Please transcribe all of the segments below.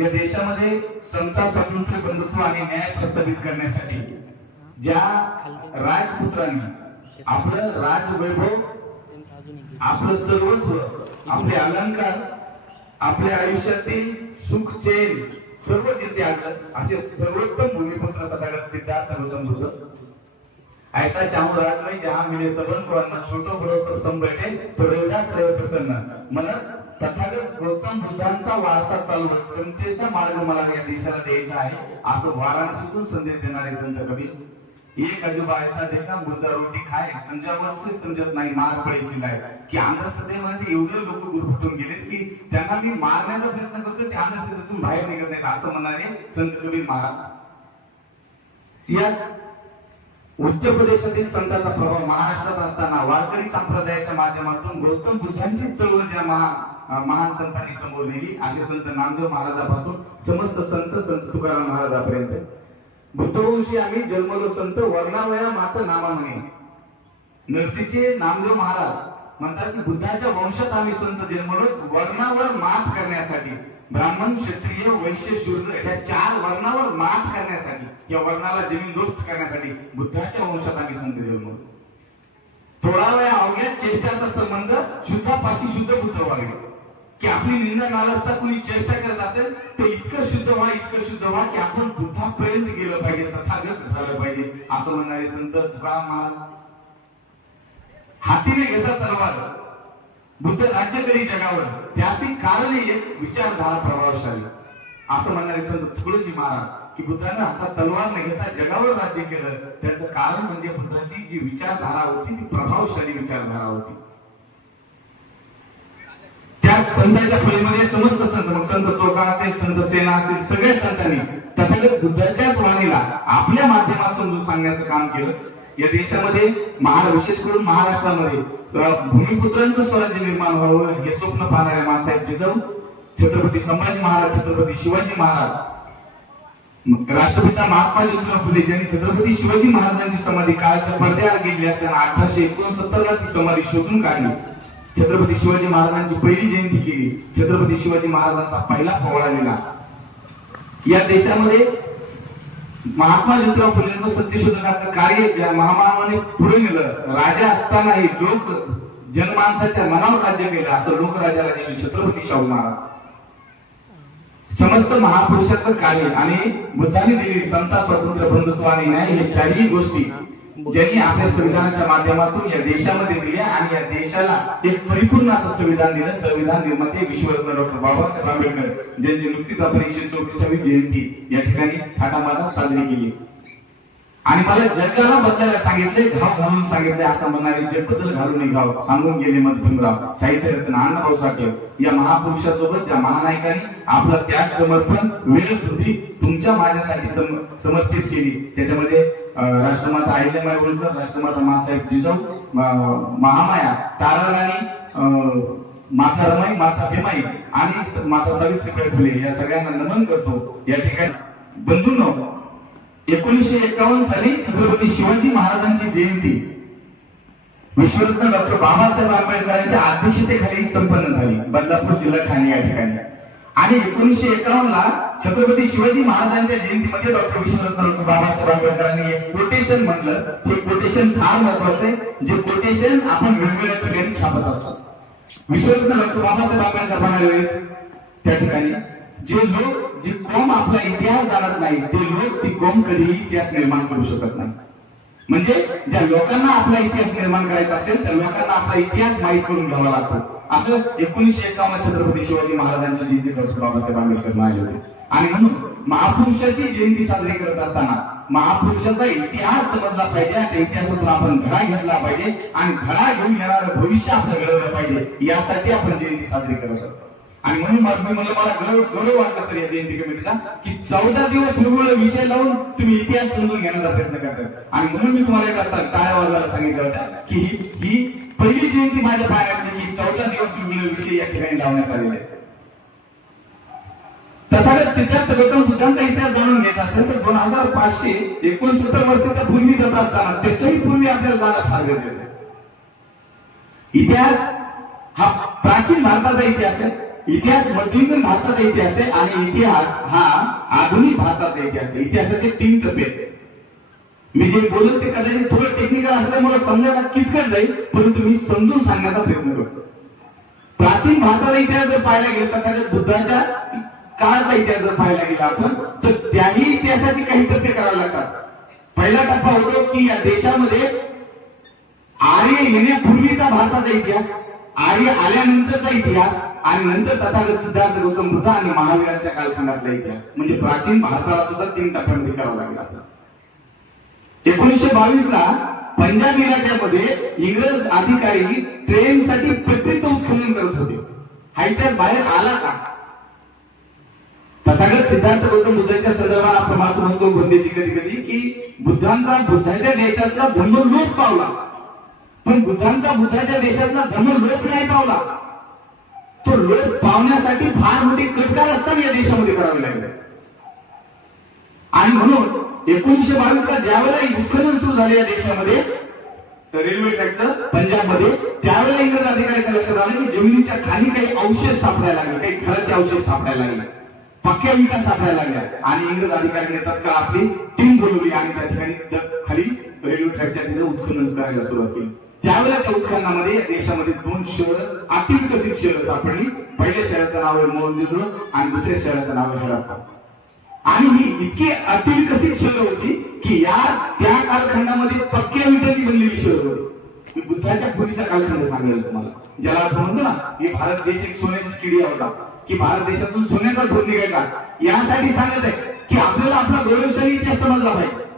या देशामध्ये समता, स्वातंत्र्य, बंधुत्व आणि न्याय प्रस्थापित करण्यासाठी ज्या राजपुत्रांनी आपलं राजवैभव, आपलं सर्वस्व, आपले अलंकार, आपल्या आयुष्यातील सुख चैन सर्व जे त्यागलं, असे सर्वोत्तम भूमिपुत्र तथागत सिद्धार्थ गौतम बुद्ध। ऐसा चाहूं राज में जहां मिले सबन को अन्न, छोटो बड़ो सब सम बैठे तो रविदास रहे प्रसन्न। म्हणत तथागत गौतम बुद्धांचा वारसा चालवत समतेचा मार्ग मला या देशाला द्यायचा आहे, असं वाराणसीतून संदेश देणारे संत कबीर। एक अजूबा ऐसा देखा मुर्दा रोटी खाए, समजावत से समजत नाही मार पडायची लाय, की अंधश्रद्धेमध्ये एवढे लोक गुरफटून गेलेत की त्यांना मी मारण्याचा प्रयत्न करतो, ते अंधश्रद्धेतून बाहेर निघत नाहीत, असं म्हणाले संत कबीर महाराज। याच उत्तर प्रदेशातील संतांचा प्रभाव महाराष्ट्रात असताना वारकरी संप्रदायाच्या माध्यमातून गौतम बुद्धांची चळवळ ज्या महान संतांनी समोर नेली, असे संत नामदेव महाराजापासून समस्त संत तुकाराम महाराजापर्यंत। बुद्धवंशी आम्ही जन्मलो संत, वर्णावया मात नामा म्हणे। नरसीचे नामदेव महाराज म्हणतात की बुद्धाच्या वंशात आम्ही संत जन्मलो, वर्णावर मात करण्यासाठी, ब्राह्मण, क्षत्रिय, वैश्य, शूद्र या 4 वर्णावर मात करण्यासाठी, या वर्णाला जमीनदोस्त करण्यासाठी बुद्धाच्या वंशात आम्ही संत जन्मलो। थोडा वेळ अवघ्या चेष्टाचा संबंध शुद्धापाशी शुद्ध बुद्ध व्हावे, की आपली निंदा नालस्ता कुणी चेष्टा करत असेल तर इतकं शुद्ध व्हा की आपण बुद्धापर्यंत गेलं पाहिजे, तथागत झालं पाहिजे, असं म्हणणारे संत तुकाराम महाराज। हातीने घेता तलवार, बुद्ध राज्य करी जगावर, त्याचे कारण एक विचारधारा प्रभावशाली, असं म्हणणारे संत तुकडोजी महाराज, की बुद्धाने हातात तलवार न घेता जगावर राज्य केलं, त्याचं कारण म्हणजे बुद्धाची जी विचारधारा होती ती प्रभावशाली विचारधारा होती। त्याच संतांच्या फळीमध्ये समस्त संत, मग संत चोखा असेल, संत सेना असतील, सगळ्या संतांनी तथागत बुद्धाच्याच वाणीला आपल्या माध्यमात समजून सांगण्याचं काम केलं। या देशामध्ये विशेष करून महाराष्ट्रामध्ये भूमिपुत्रांचं स्वराज्य निर्माण व्हावं हे स्वप्न पाहणारे मासाहेब जिजाऊ, छत्रपती संभाजी महाराज, छत्रपती शिवाजी महाराज, राष्ट्रपिता महात्मा ज्योतिराव फुले ज्यांनी छत्रपती शिवाजी महाराजांची समाधी काळाच्या पडद्याआड गेली असताना 1869 ला ती समाधी शोधून काढली, छत्रपती शिवाजी महाराजांची पहिली जयंती केली, छत्रपती शिवाजी महाराजांचा पहिला पोवाडा लिहिला। या देशामध्ये महात्मा ज्योतिराव फुलेंचं सत्यशोधनाचं कार्य ज्या महामानवाने पुढे नेलं, राजा असतानाही लोक जनमानसाच्या मनावर राज्य केलं, असं लोकराजाला छत्रपती शाहू महाराज। समस्त महापुरुषाचं कार्य आणि बुद्धाने दिलेली समता, स्वातंत्र्य, बंधुत्व आणि न्याय या 4ही गोष्टी ज्यांनी आपल्या संविधानाच्या माध्यमातून या देशामध्ये दिल्या आणि या देशाला एक परिपूर्ण असं संविधान दिलं। संविधान निर्माते विश्वरत्न डॉक्टर बाबासाहेब आंबेडकर, ज्यांची नुकतीच आपण 134वी जयंती या ठिकाणी थाटामाटात साजरी केली। आणि मला जगाला बदलायला सांगितले, घाव घालून सांगितले, असं म्हणणारे जगबदल घालून घाव सांगून गेले मधुभीमराव, साहित्यरत्न अण्णाभाऊ साठे या महापुरुषासोबत ज्या महानायकांनी आपलं त्याग, समर्पण, वेळ, बुद्धी तुमच्या माझ्यासाठी समर्पित केली, त्याच्यामध्ये राष्ट्रमाता अहिल्याबाई होळकर, राष्ट्रमाता मासाहेब जिजाऊ, महामाया, ताराराणी, माता रमाई, माता भीमाई आणि माता सावित्रीबाई फुले या सगळ्यांना नमन करतो। या ठिकाणी बंधूंनो, 1951 साली छत्रपती शिवाजी महाराजांची जयंती विश्वरत्न डॉक्टर बाबासाहेब आंबेडकरांच्या अध्यक्षतेखाली संपन्न झाली, बदलापूर जिल्हा ठाणे या ठिकाणी। आणि 1951 ला छत्रपती शिवाजी महाराजांच्या जयंतीमध्ये डॉक्टर विश्वरत्न डॉक्टर बाबासाहेब आंबेडकरांनी एक कोटेशन म्हटलं, ते कोटेशन फार महत्वाचं आहे, जे कोटेशन आपण वेगवेगळ्या ठिकाणी छापत असतो। विश्वरत्न डॉक्टर बाबासाहेब आंबेडकर म्हणाले त्या ठिकाणी, जी कॉम आपला इतिहास जाणत नाही ते लोक ती कॉम कधीही इतिहास निर्माण करू शकत नाही। म्हणजे ज्या लोकांना आपला इतिहास निर्माण करायचा असेल त्या लोकांना आपला इतिहास माहीत करून घ्यावा लागतो, असं 1951 छत्रपती शिवाजी महाराजांची जयंती डॉक्टर बाबासाहेब आंबेडकर म्हणाले होते। आणि म्हणून महापुरुषाची जयंती साजरी करत असताना महापुरुषाचा इतिहास समजला पाहिजे, त्या इतिहासातून आपण धडा घेतला पाहिजे आणि धडा घेऊन येणारं भविष्य आपलं घडवलं पाहिजे, यासाठी आपण जयंती साजरी करत असतो। आणि म्हणून मला गौरव वाटला सर या जयंती कमिटीचा, की 14 दिवस वेगवेगळे विषय लावून तुम्ही इतिहास समजून घेण्याचा प्रयत्न करतात। आणि म्हणून मी तुम्हाला एका टाळ्या वाजवायला सांगितलं होतं की ही पहिली जयंती माझ्या पायातली, की 14 दिवस वेगवेगळे विषय या ठिकाणी लावण्यात आलेले आहेत। तथागत सिद्धार्थ गौतम बुद्धांचा इतिहास जाणून घ्यायचा असेल तर 2569 वर्षाच्या पूर्वी जात असताना त्याच्याही पूर्वी आपल्याला जाणं फार गरजेचं आहे। इतिहास हा प्राचीन भारताचा इतिहास आहे। इतिहास मध्ययुगीन भारताचा इतिहास आहे आणि इतिहास हा आधुनिक भारताचा इतिहास आहे. इतिहासाचे 3 टप्पे आहेत. मी जे बोलत ते कदाचित थोडं टेक्निकल असल्यामुळे समजायला किचकट जाईल, परंतु मी समजून सांगण्याचा प्रयत्न करतो. प्राचीन भारताचा इतिहास जर पाहायला गेला तर त्याच्यात बुद्धाच्या काळाचा इतिहास जर पाहायला गेला आपण तर त्याही इतिहासाचे काही टप्पे करावे लागतात. पहिला टप्पा होतो की या देशामध्ये आर्य येण्यापूर्वीचा भारताचा इतिहास, आर्य आल्यानंतरचा इतिहास आणि नंतर तथागत सिद्धार्थ गौतम बुद्ध आणि महावीरांच्या कालखंडातला इतिहास. म्हणजे प्राचीन भारताला सुद्धा 3 टप्प्यामध्ये करावं लागेल आपल्याला. 1922 ला पंजाब इलाक्यामध्ये इंग्रज अधिकारी ट्रेनसाठी पत्रीचं उत्खनन करत होते. हा इतिहास बाहेर आला का? तथागत सिद्धार्थ गौतम बुद्धांच्या संदर्भात आपण असं म्हणतो बंदेची कधी कधी की बुद्धाच्या देशातला धर्म लोप पावला, पण बुद्धाच्या देशातला धर्म लोप नाही पावला. तो लोप पावण्यासाठी फार मोठी कटकार असताना या देशामध्ये करावी लागली. आणि म्हणून 1922 ला ज्यावेळेला उत्खनन सुरू झाले या देशामध्ये रेल्वे ट्रॅकचं पंजाबमध्ये, त्यावेळेला इंग्रज अधिकाऱ्याच्या लक्षात आलं की जमिनीच्या खाली काही अवशेष सापडायला लागले, काही खराचे अवशेष सापडायला लागले, पक्क्या विटा सापडायला लागल्या. आणि इंग्रज अधिकाऱ्यांनी तत्काळ आपली टीम बोलवली आणि त्या ठिकाणी खाली रेल्वे ट्रॅकच्या तिथे उत्खनन करायला सुरुवात केली. त्यावेळेला त्या उत्खननामध्ये या देशामध्ये 2 शहर अतिविकसित शहरं सापडली. पहिल्या शहराचं नाव आहे मोहनजोदडो आणि दुसऱ्या शहराचं नाव आहे हडप्पा. आणि ही इतकी अतिविकसित शहरं होती की त्या कालखंडामध्ये पक्क्या विटांनी बनलेली शहरं होती. मी बुद्धाच्या पूर्वीचा कालखंड सांगेल तुम्हाला, ज्याला आपण म्हणतो ना की भारत देश एक सोन्याची चिडिया होता, की भारत देशातून सोन्याचा धोर निघायचा. यासाठी सांगत आहे की आपल्याला आपला गौरवशाली इतिहास समजला पाहिजे.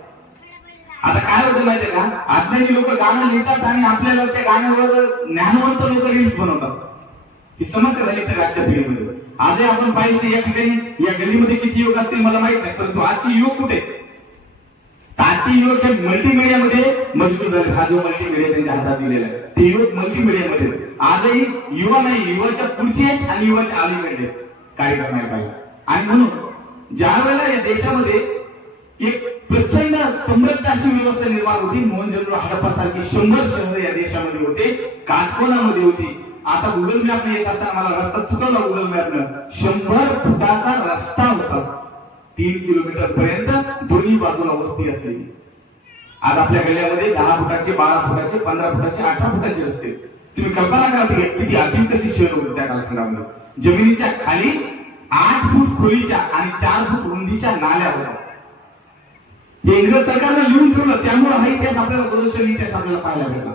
आता काय होतं माहितीये का, अज्ञानी लोक गाणं लिहितात आणि आपल्याला त्या गाण्यावर ज्ञानवंत लोक रील्स बनवतात. ही समस्या झाली सर आजच्या पिढीमध्ये. आजही आपण पाहिजे या ठिकाणी या गल्लीमध्ये किती युवक असतील मला माहित नाही, परंतु आजची युवक कुठे? आजची युवक हे मल्टीमीडियामध्ये मजबूत झाले. हा जो मल्टीमीडिया त्यांच्या हातात दिलेला आहे ते युवक मल्टीमीडियामध्ये आजही युवा नाही, युवाच्या पुढचे आणि युवाच्या अलीकडे कार्यक्रम आहे पाहिजे. आणि म्हणून ज्या वेळेला या देशामध्ये एक प्रचंड समृद्ध अशी व्यवस्था निर्माण होती, मोहनजोदडो हडप्पा सारखी 100 शहर या देशामध्ये होते, काटकोणामध्ये होती. आता गुगल मॅपने येत असताना मला रस्ता चुकवला गुगल मॅपनं. 100 फुटाचा रस्ता होता, 3 किलोमीटर पर्यंत दोन्ही बाजूला वस्ती असलेली. आज आपल्या गल्ल्यामध्ये 10 फुटाचे, 12 फुटाचे, 15 फुटाचे, 18 फुटाचे रस्ते. तुम्ही कल्पना करा किती अतिविकसित शहर होते त्या कालखंडामध्ये. जमिनीच्या खाली 8 फूट खोलीच्या आणि 4 फूट रुंदीच्या नाल्या होत्या. हे इंग्रज सरकारने लिहून ठेवलं, त्यामुळे हा इतिहास आपल्याला गौरवशाली इतिहास आपल्याला पाहायला मिळाला.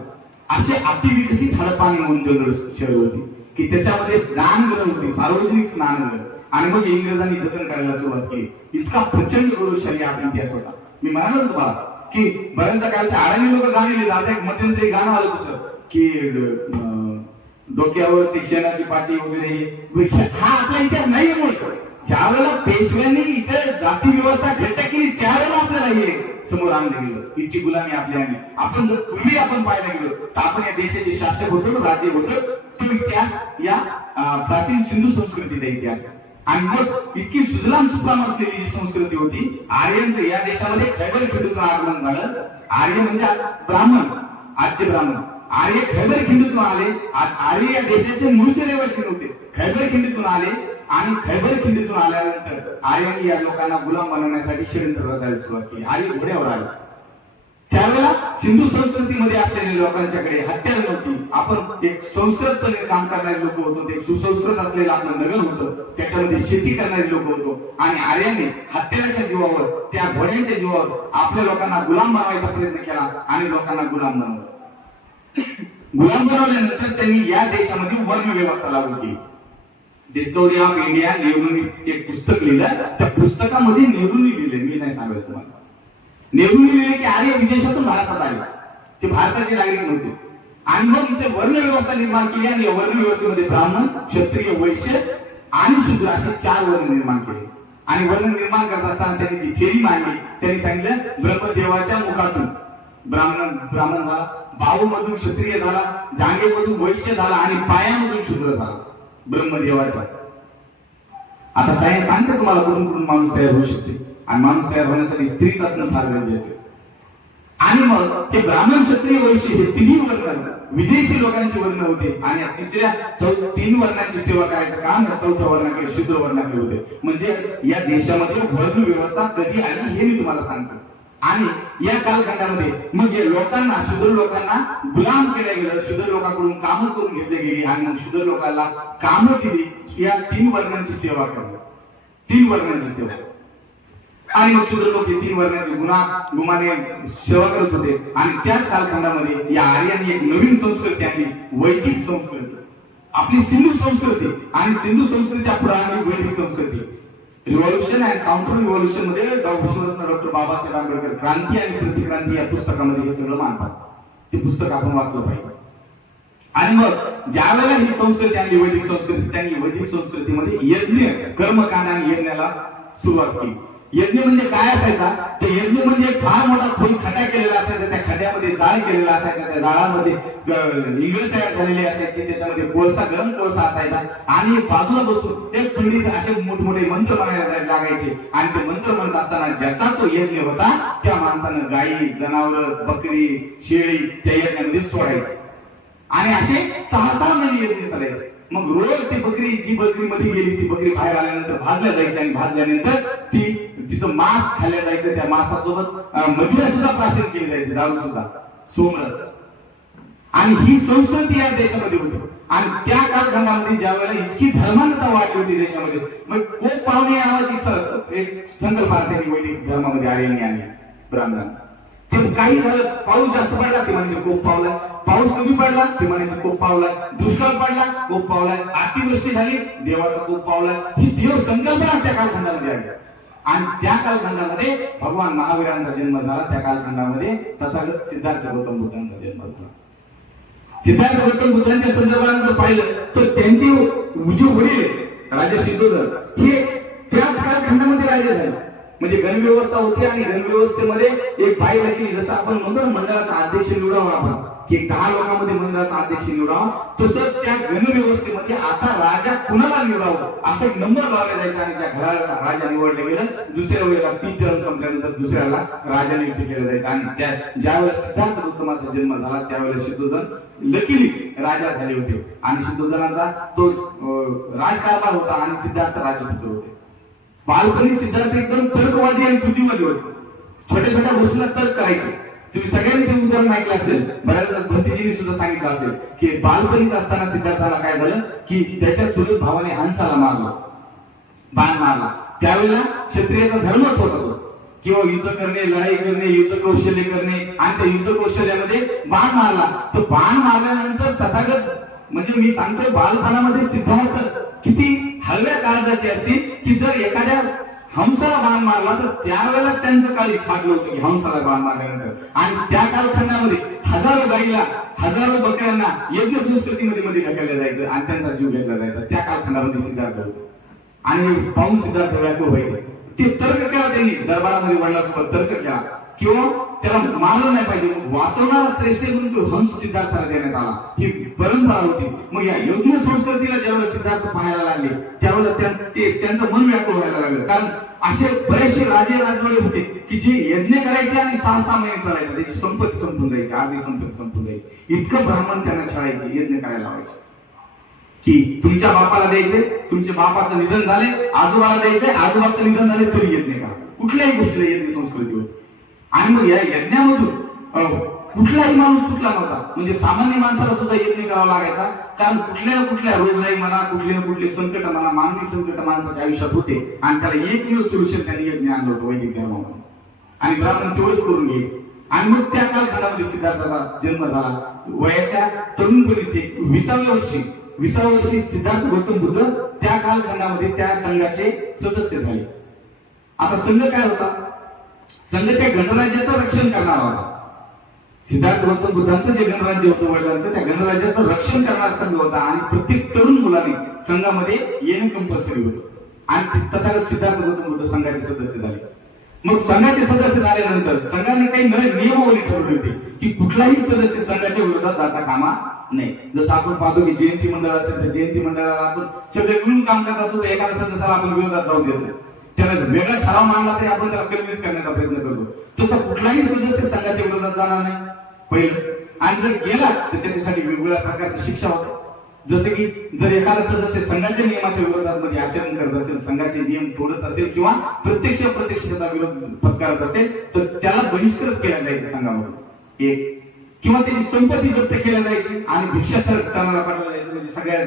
असे अतिविकसित हडप्पा आणि मोहनजोदडो शहर होती की त्याच्यामध्ये स्नानगृह होती, सार्वजनिक स्नानगृह. आणि मग इंग्रजांनी जतन करायला सुरुवात केली. इतका प्रचंड गौरवशाली आपला इतिहास होता. मी म्हणालो तुम्हाला की बऱ्याचदा काय अडाणी लोक गाणी लिहितात. एक मध्यंतरी गाणं आलं तसं की डोक्यावर ते शेणाची पाटी वगैरे. हा आपला इतिहास नाही म्हणतो. ज्या वेळेला पेशव्यांनी इथे जाती व्यवस्था घट्ट केली त्यावेळेला आपल्याला हे समोर आणलं गेलं. इतकी गुलामी आपली आणि आपण जर पूर्वी आपण पाहायला गेलो तर आपण या देशाचे शासक होतो, राज्य होतो. तो इतिहास या प्राचीन सिंधू संस्कृतीचा इतिहास. आणि मग इतकी सुजलाम सुफलाम असलेली जी संस्कृती होती आर्यांचं या देशामध्ये खैबर खिंडीतून आगमन झालं. आर्य म्हणजे ब्राह्मण, आजचे ब्राह्मण. आर्य खैबर खिंडीतून आले. आर्य या देशाचे मूळचे रहिवासी नव्हते, खैबर खिंडीतून आले. आणि खैबर खिंडीतून आल्यानंतर आर्यांनी या लोकांना गुलाम बनवण्यासाठी षडयंत्र रचायला सुरुवात केली. आर्य घोड्यावर आले. त्यावेळेला सिंधू संस्कृतीमध्ये असलेल्या लोकांच्याकडे हत्यार नव्हती. आपण एक संस्कृतपणे काम करणारे लोक होतो, ते सुसंस्कृत असलेलं आपलं नगर होतं, त्याच्यामध्ये शेती करणारे लोक होतो. आणि आर्याने हत्याराच्या जीवावर, त्या घोड्यांच्या जीवावर आपल्या लोकांना गुलाम बनवायचा प्रयत्न केला आणि लोकांना गुलाम बनवलं. गुलाम बनवल्यानंतर त्यांनी या देशामध्ये वर्ण व्यवस्था लागू केली. डिस्कवरी ऑफ इंडिया नेहरूंनी एक पुस्तक लिहिलं. त्या पुस्तकामध्ये नेहरूंनी लिहिले, मी नाही सांगत तुम्हाला. नेहरूंनी लिहिले की आर्य विदेशातून भारतात आले, ते भारताचे नागरिक नव्हते. आणि मग इथे वर्ण व्यवस्था निर्माण केली. आणि या वर्ण व्यवस्थेमध्ये ब्राह्मण, क्षत्रिय, वैश्य आणि शूद्र असे 4 वर्ण निर्माण केले. आणि वर्ण निर्माण करत असताना त्यांनी जी थेरी मांडली, त्यांनी सांगितलं ब्रह्मदेवाच्या मुखातून ब्राह्मण झाला, बाहूमधून क्षत्रिय झाला, जांघेमधून वैश्य झाला आणि पायामधून शूद्र झाला ब्रह्मदेवाच्या. आता सायन्स सांगते तुम्हाला कुठून कुठून माणूस तयार होऊ शकते. आणि माणूस तयार होण्यासाठी स्त्रीच असणं फार गरजेचं आहे. आणि मग ते ब्राह्मण क्षत्रिय वैश्य हे तिन्ही वर्ण विदेशी लोकांची वर्ण होते आणि या तिसऱ्या तीन वर्णांची सेवा करायचं काम या चौथ्या वर्णाकडे शूद्र वर्णाकडे होते. म्हणजे या देशामध्ये वर्ण व्यवस्था कधी आली हे मी तुम्हाला सांगतो. आणि या कालखंडामध्ये मग या लोकांना शूद्र लोकांना गुलाम केलं गेलं, शूद्र लोकांकडून कामं करून घेतली गेली आणि मग शूद्र लोकांना कामं दिली या तीन वर्णांची सेवा करणे, तीन वर्णांची सेवा. आणि मग शूद्र लोक हे तीन वर्णाचे गुमाने सेवा करत होते. आणि त्याच कालखंडामध्ये या आर्यांनी एक नवीन संस्कृती आणली, वैदिक संस्कृती, आपली सिंधू संस्कृती. आणि सिंधू संस्कृती पुढे आणली वैदिक संस्कृती. रिव्हॉल्युशन अँड काउंटर रिव्हॉल्युशन मध्ये डॉक्टर बाबासाहेब आंबेडकर क्रांती आणि प्रतिक्रांती या पुस्तकामध्ये हे सगळं मांडतात. ते पुस्तक आपण वाचलं पाहिजे. आणि मग ज्या वेळेला ही संस्कृती आणली वैदिक संस्कृती, त्यांनी वैदिक संस्कृतीमध्ये यज्ञ कर्मकांड आणि यज्ञाला सुरुवात केली. यज्ञ म्हणजे काय असायचा, ते यज्ञ म्हणजे फार मोठा खोल खड्डा केलेला असायचा, त्या खड्ड्यामध्ये जाळ केलेला असायचा, त्या जाळामध्ये इंगळ तयार झालेली असायची, त्याच्यामध्ये कोळसा गरम कोळसा असायचा आणि बाजूला बसून एक पंडित असे मोठमोठे मंत्र म्हणायला लागायचे. आणि ते मंत्र म्हणत असताना ज्याचा तो यज्ञ होता त्या माणसानं गायी, जनावर, बकरी, शेळी त्या यज्ञामध्ये सोडायची. आणि असे 6-6 महिने यज्ञ चालायचे. मग रोज ती बकरी, जी बकरी मध्ये गेली ती बकरी बाहेर आल्यानंतर भाजल्या जायची आणि भाजल्यानंतर तिचं मांस खाल्ल्या जायचं. त्या मांसासोबत मदिरा सुद्धा प्राशन केली जायची, दारू सुद्धा, सोमरस. आणि ही संस्कृती या देशामध्ये होती. आणि त्या कालखंडामध्ये ज्या वेळेला इतकी धर्मांधता वाढली होती देशामध्ये, मग कोप पावणे नावाची एक संकल्प त्यांनी वैदिक धर्मामध्ये आर्यांनी आणली ब्राह्मणांना. ते काही झालं, पाऊस जास्त पडला ते म्हणजे कोप पावला, पाऊस कमी पडला ते म्हणायचे कोप पावला, दुष्काळ पडला कोप पावला, अतिवृष्टी झाली देवाचा कोप पावला. ही देव संकल्पना त्या कालखंडामध्ये आली. आणि त्या कालखंडामध्ये भगवान महावीरांचा जन्म झाला. त्या कालखंडामध्ये तथागत सिद्धार्थ गौतम बुद्धांचा जन्म झाला. सिद्धार्थ गौतम बुद्धांच्या संदर्भात पाहिलं तर त्यांचे जे वडील राजा सिद्धोदर हे त्याच कालखंडामध्ये राजे झाले. म्हणजे गणव्यवस्था होती आणि गणव्यवस्थेमध्ये एक बाई राहिली. जसं आपण म्हणतो मंडळाचा अध्यक्ष निवडावा आपण, की 10 लोकांमध्ये मंडळाचा अध्यक्ष निवडावा, तसं त्या गणव्यवस्थेमध्ये आता राजा कुणाला निवडावं असं एक नंबर लावला जायचा. आणि त्या घराला राजा निवडलं गेलं, दुसऱ्या वेळेला 3 टर्म संपल्यानंतर दुसऱ्याला राजा नियुक्त केलं जायचं. आणि त्या ज्यावेळेला सिद्धार्थ गौतमाचा जन्म झाला त्यावेळेला सिद्धोधन लकीली राजा झाले होते. आणि सिद्धोधनाचा तो राजकारभार होता आणि सिद्धार्थ राजपुत्र होते. बालपणी सिद्धार्थ एकदम तर्कवादी आणि बुद्धिवादी होते. छोट्या छोट्या गोष्टींना तर्क करायचे. तुम्ही सगळ्यांनी ते उदाहरण ऐकलं असेल, बऱ्याचदा भंतीजींनी सुद्धा सांगितलं असेल की बालपणीच असताना सिद्धार्थाला काय झालं की त्याच्या चुलत भावाने हंसाला मारलं, बाण मारला. त्यावेळेला क्षत्रियाचा धर्मच होता तो, किंवा युद्ध करणे, लढाई करणे, युद्ध कौशल्य करणे. आणि त्या युद्ध कौशल्यामध्ये बाण मारला. तो बाण मारल्यानंतर तथागत म्हणजे मी सांगतोय बालपणामध्ये सिद्धार्थ किती हलव्या काळजाचे असतील की जर एखाद्या हंसाला बाण मारला तर त्यावेळेला त्यांचं काळी खागलं होतं की हंसाला बाण मारल्यानंतर. आणि त्या कालखंडामध्ये हजारो गाईला, हजारो बकऱ्यांना यज्ञ संस्कृतीमध्ये ढकललं जायचं आणि त्यांचा जीव घेतला जायचा. त्या कालखंडामध्ये सिद्धार्थ होतो. आणि पाहून सिद्धार्थ व्याकुळ व्हायचे. ते तर्क केला त्यांनी दरबारामध्ये वडिलांसोबत तर्क केला, किंवा त्याला मारलं नाही पाहिजे, वाचवणारा श्रेष्ठ म्हणून तो हंस सिद्धार्थाला देण्यात आला. ही परंपरा होती. मग या यज्ञ संस्कृतीला ज्यावेळेला सिद्धार्थ पाहायला लागले त्यावेळेला त्यांचं मन व्याकुळ व्हायला लागलं. कारण असे बरेचसे राजे राजवाडे होते की जे यज्ञ करायचे आणि 6-6 महिने चालायचे, त्याची संपत्ती संपून जायची, अर्धी संपत्ती संपून जायची. इतकं ब्राह्मण त्यांना छळायचे, यज्ञ करायला लावायचे की तुमच्या बापाला द्यायचे, तुमच्या बापाचं निधन झाले, आजोबाला द्यायचंय, आजोबाचं निधन झाले तरी यज्ञ करा. कुठल्याही गोष्टीला यज्ञ संस्कृती होती. आणि मग या यज्ञामधून कुठलाही माणूस सुटला नव्हता. म्हणजे सामान्य माणसाला सुद्धा यज्ञ करावा लागायचा. कारण कुठल्या रोगराई म्हणा, कुठले संकट म्हणा, मानवी संकट माणसाच्या आयुष्यात होते. आणि त्याला एकमेव सोल्युशन त्यांनी यज्ञ आणलं होतं वैदिक धर्मामध्ये. आणि ब्राह्मण तेवढंच करून घ्यायचे. आणि मग त्या कालखंडामध्ये सिद्धार्थाचा जन्म झाला. वयाच्या तरुणपणीचे 20व्या वर्षी सिद्धार्थ गौतम बुद्ध त्या कालखंडामध्ये त्या संघाचे सदस्य झाले. आता संघ काय होता? संघ त्या गणराज्याचं रक्षण करणारा होता. सिद्धार्थ गौतम बुद्धांचं जे गणराज्य होतं वडिलांचं, त्या गणराज्याचं रक्षण करणारा संघ होता. आणि प्रत्येक तरुण मुलाने संघामध्ये येणं कंपल्सरी होतं. आणि तथागत सिद्धार्थ गौतम बुद्ध संघाचे सदस्य झाले. मग संघाचे सदस्य झाल्यानंतर संघाने काही नियमावली ठरवली होती की कुठलाही सदस्य संघाच्या विरोधात जाता कामा नाही. जसं आपण पाहतो की जयंती मंडळ असेल तर जयंती मंडळाला आपण सगळे मिळून काम करत असतो, एखाद्या सदस्याला आपण विरोधात जाऊ देतो. त्याला वेगळा ठराव मांडला तरी आपण त्याला कन्व्हिन्स करण्याचा प्रयत्न करतो. तसं कुठलाही सदस्य संघाच्या विरोधात जाणार नाही पहिलं. आणि जर गेला तर त्याच्यासाठी वेगवेगळ्या प्रकारची शिक्षा होते. जसे की जर एखादा सदस्य संघाच्या नियमाच्या विरोधात मध्ये आचरण करत असेल, संघाचे नियम तोडत असेल किंवा प्रत्यक्ष त्याचा विरोध पत्करत असेल तर त्याला बहिष्कृत केला जायचं संघामधून एक, किंवा त्याची संपत्ती जप्त केल्या जायची आणि भिक्षासर टनाला पाठवलं जायचं. म्हणजे सगळ्या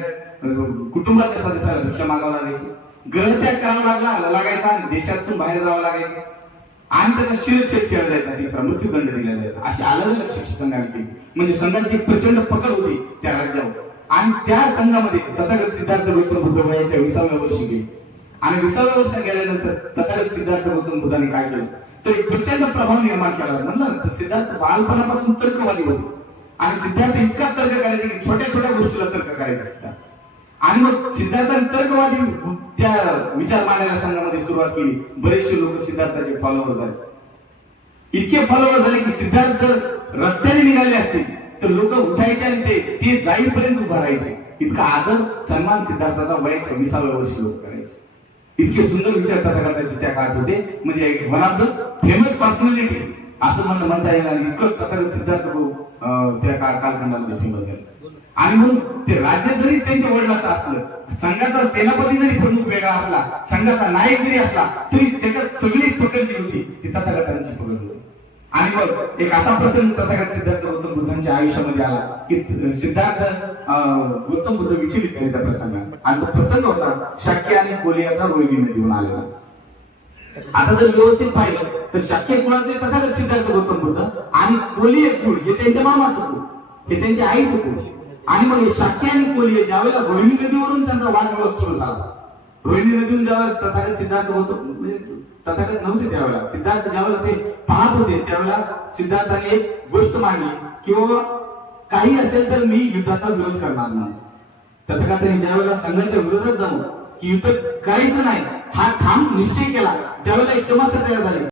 कुटुंबातल्या सदस्याला भिक्षा मागावं लागायची, गृहत्याग करावा लागायचा आणि देशातून बाहेर जावं लागायचं आणि त्याचा शिरच्छेद केला जायचा, तिसरा मृत्यूदंड दिला जायचा. अशी अलग अलग शिक्षा संघाने केली. म्हणजे संघाची प्रचंड पकड होती त्या राज्यावर. आणि त्या संघामध्ये तथागत सिद्धार्थ गौतम बुद्ध वयाच्या 20व्या वर्षी गेले आणि 20व्या वर्षात गेल्यानंतर तथागत सिद्धार्थ गौतम बुद्धाने काय केलं तर एक प्रचंड प्रभाव निर्माण केला. म्हणलं तर सिद्धार्थ बालपणापासून तर्कवादी होते आणि सिद्धार्थ इतका तर्क करायचे की छोट्या छोट्या गोष्टीला तर्क करायचे सिद्धार्थ. आणि मग सिद्धार्थाने तर्कवादी त्या विचार मांडायला संघामध्ये सुरुवात केली. बरेचसे लोक सिद्धार्थाचे फॉलोअर झाले. इतके फॉलोअर झाले की सिद्धार्थ जर रस्त्याने निघाले असतील तर लोक उठायचे आणि ते जाईपर्यंत उभा राहायचे. इतका आदर सन्मान सिद्धार्थाचा वयाच्या 20व्या वर्षी लोक करायचे. इतके सुंदर विचार तथागतांचे त्या काळात होते. म्हणजे one of the famous personality असं म्हणता येईल. आणि इतकं तथागत सिद्धार्थ त्या कालखंडामध्ये फेमस झाले. आणि म्हणून ते राज्य जरी त्यांच्या वडिलाचं असलं, संघाचा सेनापती जरी प्रमुख वेगळा असला, संघाचा नायक जरी असला तरी त्याच्यात सगळी पकड जी होती ती तथागतांची पकड होती. आणि मग एक असा प्रसंग तथागत सिद्धार्थ गौतम बुद्धांच्या आयुष्यामध्ये आला की सिद्धार्थ गौतम बुद्ध विचलित झाले त्या प्रसंगात. आणि तो प्रसंग होता शाक्य आणि कोलियाचा रोहिणी नदीहून आलेला. आता जर व्यवस्थित पाहिलं तर शाक्य कुळाचे तथागत सिद्धार्थ गौतम बुद्ध आणि कोलिय कुळ हे त्यांच्या मामाचं कुळ, हे त्यांच्या आईचं कुळ. आणि मग शाक्य आणि कोलिय ज्यावेळेला रोहिणी नदीवरून त्यांचा वादविवाद सुरू झाला. रोहिणी नदीवरून ज्यावेळेला तथागत सिद्धार्थ गौतम म्हणजे तथागत नव्हते त्यावेळेला, सिद्धार्थ ज्यावेळेला ते पाहत होते त्यावेळेला सिद्धार्थाने एक गोष्ट मांडली की बाबा काही असेल तर मी युद्धाचा विरोध करणार नाही. तथागतांनी ज्यावेळेला संघाच्या विरोधात जाऊन की युद्ध करायचं नाही हा ठाम निश्चय केला त्यावेळेला एक समस्या तयार झाली